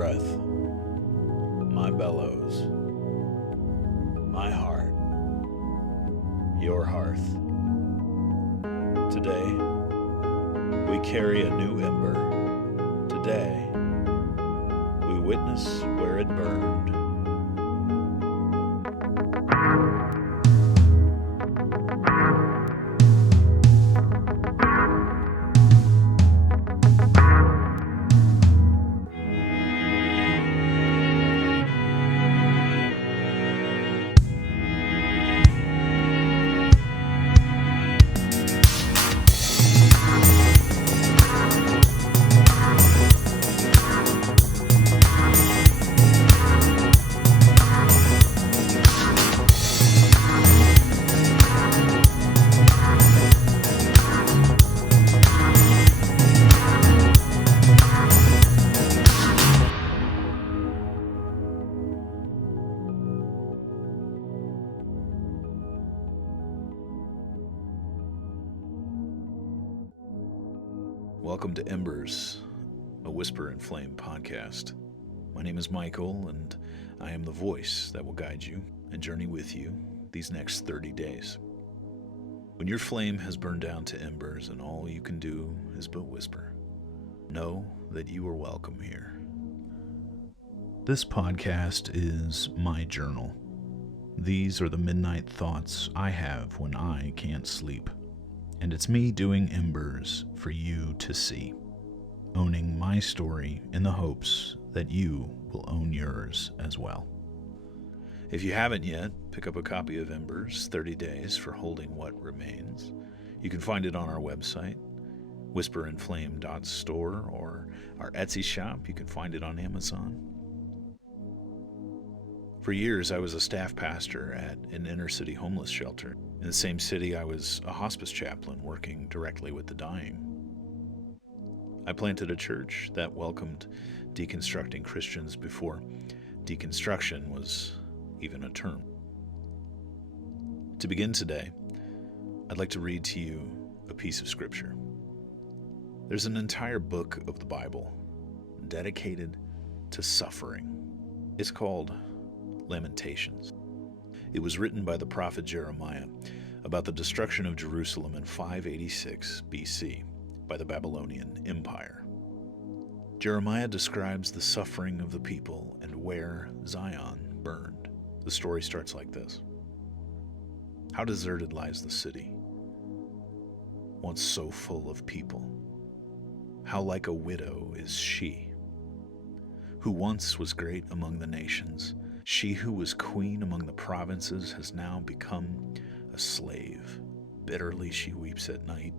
breath, my bellows, my heart, your hearth. Today, we carry a new ember. Today, we witness where it burned. Welcome to Embers, a Whisper and Flame podcast. My name is Michael, and I am the voice that will guide you and journey with you these next 30 days. When your flame has burned down to embers and all you can do is but whisper, know that you are welcome here. This podcast is my journal. These are the midnight thoughts I have when I can't sleep. And it's me doing embers for you to see, owning my story in the hopes that you will own yours as well. If you haven't yet, pick up a copy of Embers, 30 Days for Holding What Remains. You can find it on our website, whisperandflame.store, or our Etsy shop. You can find it on Amazon. For years, I was a staff pastor at an inner-city homeless shelter. In the same city, I was a hospice chaplain working directly with the dying. I planted a church that welcomed deconstructing Christians before deconstruction was even a term. To begin today, I'd like to read to you a piece of scripture. There's an entire book of the Bible dedicated to suffering. It's called Lamentations. It was written by the prophet Jeremiah about the destruction of Jerusalem in 586 BC by the Babylonian Empire. Jeremiah describes the suffering of the people and where Zion burned. The story starts like this. How deserted lies the city, once so full of people. How like a widow is she, who once was great among the nations. She who was queen among the provinces has now become a slave. Bitterly she weeps at night.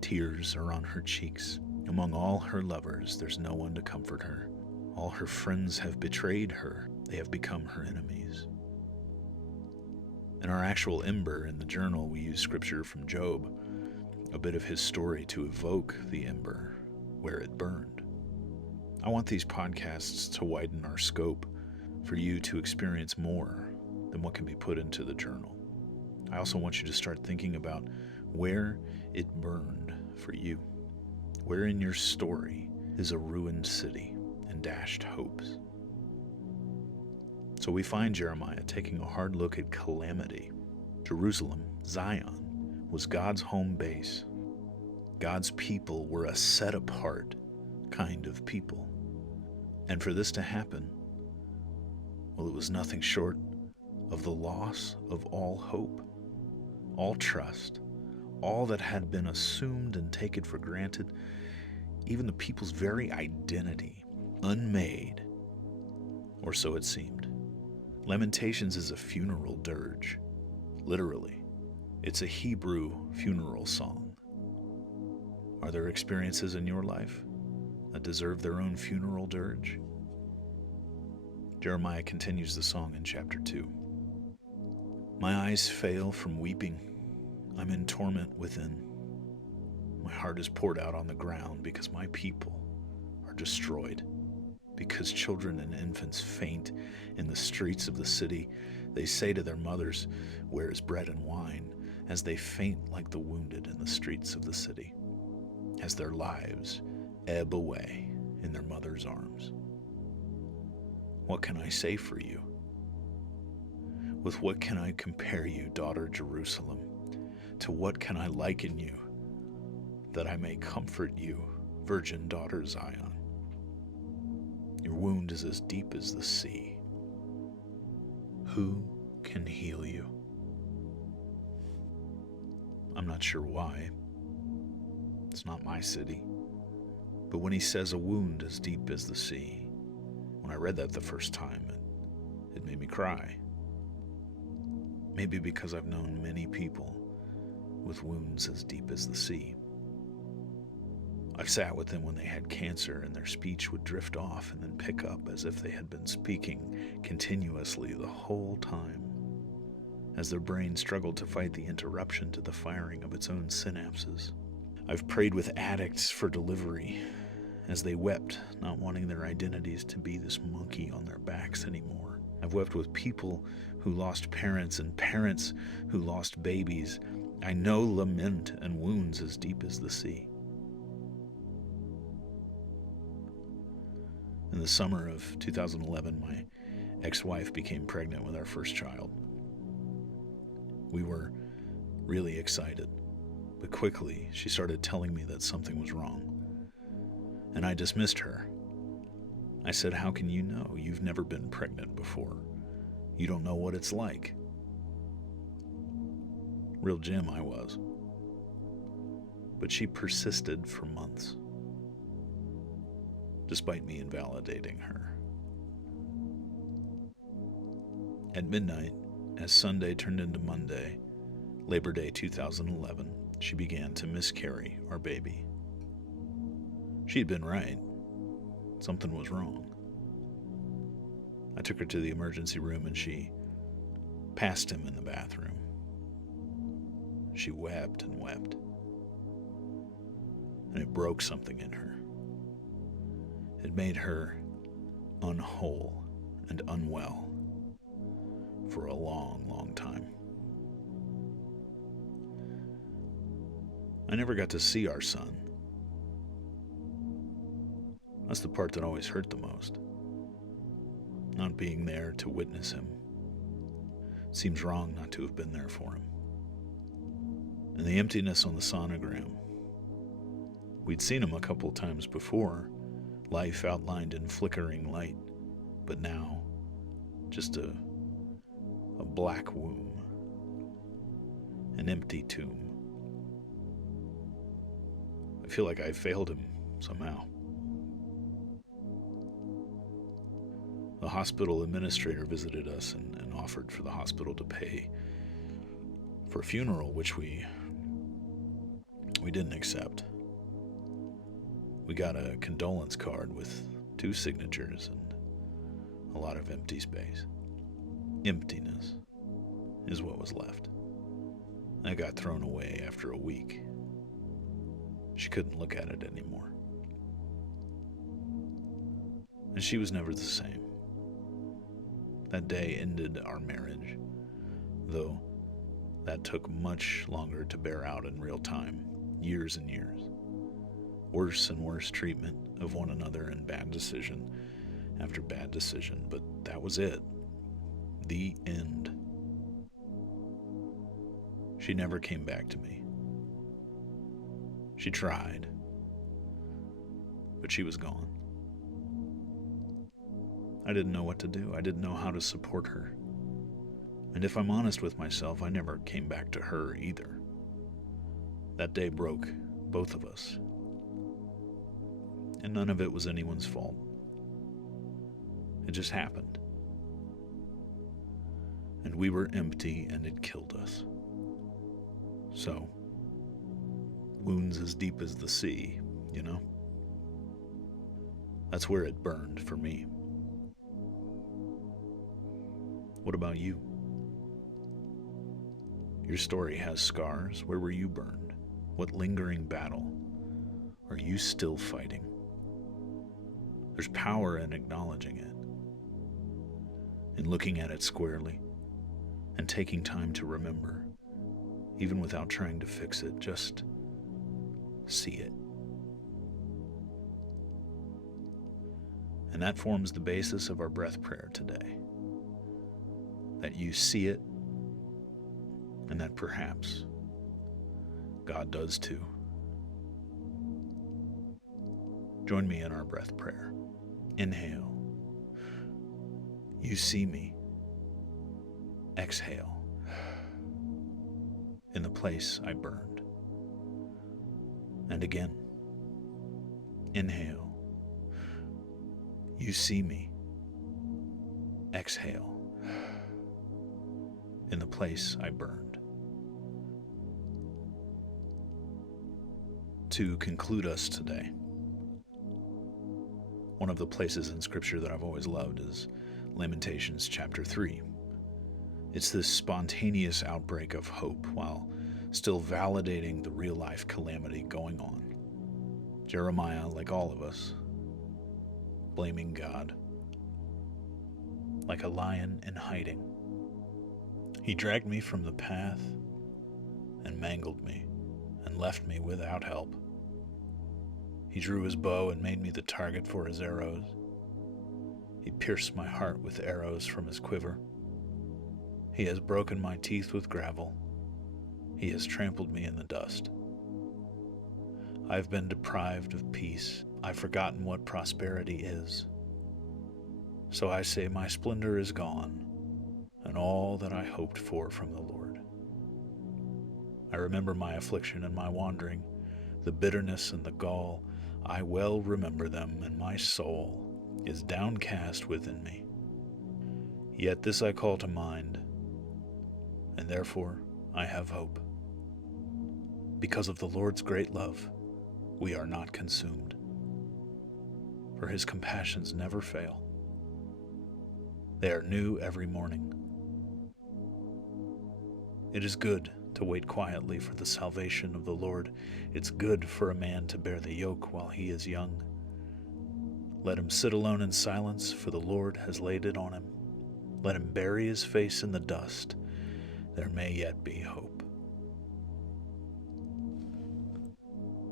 Tears are on her cheeks. Among all her lovers, there's no one to comfort her. All her friends have betrayed her. They have become her enemies. In our actual ember in the journal, we use scripture from Job, a bit of his story to evoke the ember where it burned. I want these podcasts to widen our scope for you to experience more than what can be put into the journal. I also want you to start thinking about where it burned for you. Where in your story is a ruined city and dashed hopes? So we find Jeremiah taking a hard look at calamity. Jerusalem, Zion, was God's home base. God's people were a set-apart kind of people. And for this to happen, well, it was nothing short of the loss of all hope, all trust, all that had been assumed and taken for granted, even the people's very identity, unmade, or so it seemed. Lamentations is a funeral dirge. Literally, it's a Hebrew funeral song. Are there experiences in your life that deserve their own funeral dirge? Jeremiah continues the song in chapter 2. My eyes fail from weeping. I'm in torment within. My heart is poured out on the ground because my people are destroyed. Because children and infants faint in the streets of the city, they say to their mothers, "Where is bread and wine?" as they faint like the wounded in the streets of the city, as their lives ebb away in their mother's arms. What can I say for you? With what can I compare you, daughter Jerusalem? To what can I liken you, that I may comfort you, virgin daughter Zion? Your wound is as deep as the sea. Who can heal you? I'm not sure why. It's not my city. But when he says a wound as deep as the sea, when I read that the first time, it made me cry. Maybe because I've known many people with wounds as deep as the sea. I've sat with them when they had cancer and their speech would drift off and then pick up as if they had been speaking continuously the whole time, as their brain struggled to fight the interruption to the firing of its own synapses. I've prayed with addicts for delivery as they wept, not wanting their identities to be this monkey on their backs anymore. I've wept with people who lost parents and parents who lost babies. I know lament and wounds as deep as the sea. In the summer of 2011, my ex-wife became pregnant with our first child. We were really excited, but quickly she started telling me that something was wrong. And I dismissed her. I said, "How can you know? You've never been pregnant before. You don't know what it's like." Real Jim I was. But she persisted for months, despite me invalidating her. At midnight, as Sunday turned into Monday, Labor Day 2011, she began to miscarry our baby. She'd been right. Something was wrong. I took her to the emergency room and she passed him in the bathroom. She wept and wept. And it broke something in her. It made her unwhole and unwell for a long, long time. I never got to see our son. That's the part that always hurt the most. Not being there to witness him. Seems wrong not to have been there for him. And the emptiness on the sonogram. We'd seen him a couple times before, life outlined in flickering light, but now, just a black womb, an empty tomb. I feel like I failed him somehow. The hospital administrator visited us and offered for the hospital to pay for a funeral, which we didn't accept. We got a condolence card with 2 signatures and a lot of empty space. Emptiness is what was left. That got thrown away after a week. She couldn't look at it anymore. And she was never the same. That day ended our marriage, though that took much longer to bear out in real time, years and years. Worse and worse treatment of one another and bad decision after bad decision, but that was it. The end. She never came back to me. She tried, but she was gone. I didn't know what to do. I didn't know how to support her. And if I'm honest with myself, I never came back to her either. That day broke both of us. And none of it was anyone's fault. It just happened. And we were empty and it killed us. So, wounds as deep as the sea, you know? That's where it burned for me. What about you? Your story has scars. Where were you burned? What lingering battle are you still fighting? There's power in acknowledging it, in looking at it squarely, and taking time to remember, even without trying to fix it, just see it. And that forms the basis of our breath prayer today. That you see it, and that perhaps God does too. Join me in our breath prayer. Inhale. You see me. Exhale. In the place I burned. And again. Inhale. You see me. Exhale. In the place I burned. To conclude us today, one of the places in Scripture that I've always loved is Lamentations chapter 3. It's this spontaneous outbreak of hope while still validating the real-life calamity going on. Jeremiah, like all of us, blaming God. Like a lion in hiding. He dragged me from the path and mangled me and left me without help. He drew his bow and made me the target for his arrows. He pierced my heart with arrows from his quiver. He has broken my teeth with gravel. He has trampled me in the dust. I've been deprived of peace. I've forgotten what prosperity is. So I say my splendor is gone, and all that I hoped for from the Lord. I remember my affliction and my wandering, the bitterness and the gall. I well remember them, and my soul is downcast within me. Yet this I call to mind, and therefore I have hope. Because of the Lord's great love, we are not consumed, for his compassions never fail. They are new every morning. It is good to wait quietly for the salvation of the Lord. It's good for a man to bear the yoke while he is young. Let him sit alone in silence, for the Lord has laid it on him. Let him bury his face in the dust. There may yet be hope.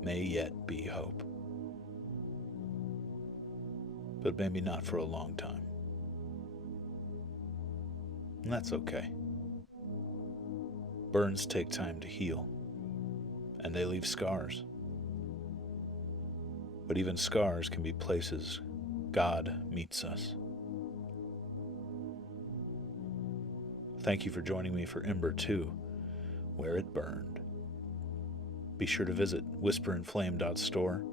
May yet be hope. But maybe not for a long time. And that's okay. Burns take time to heal, and they leave scars. But even scars can be places God meets us. Thank you for joining me for Ember 2, Where It Burned. Be sure to visit whisperinflame.store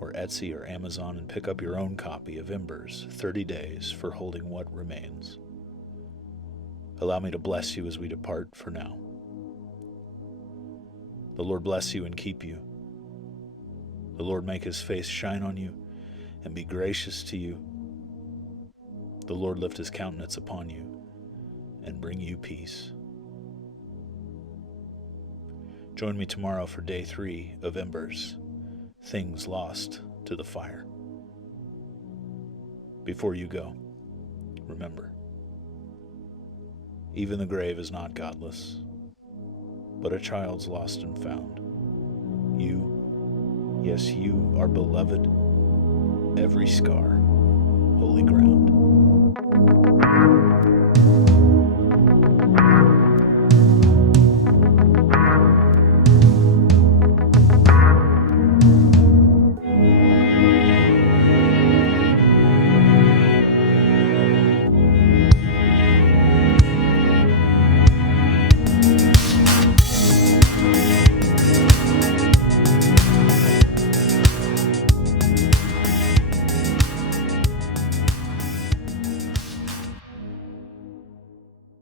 or Etsy or Amazon and pick up your own copy of Embers 30 Days for Holding What Remains. Allow me to bless you as we depart for now. The Lord bless you and keep you. The Lord make his face shine on you and be gracious to you. The Lord lift his countenance upon you and bring you peace. Join me tomorrow for day 3 of Embers, Things Lost to the Fire. Before you go, remember, even the grave is not godless, but a child's lost and found. You, yes, you are beloved, every scar, holy ground.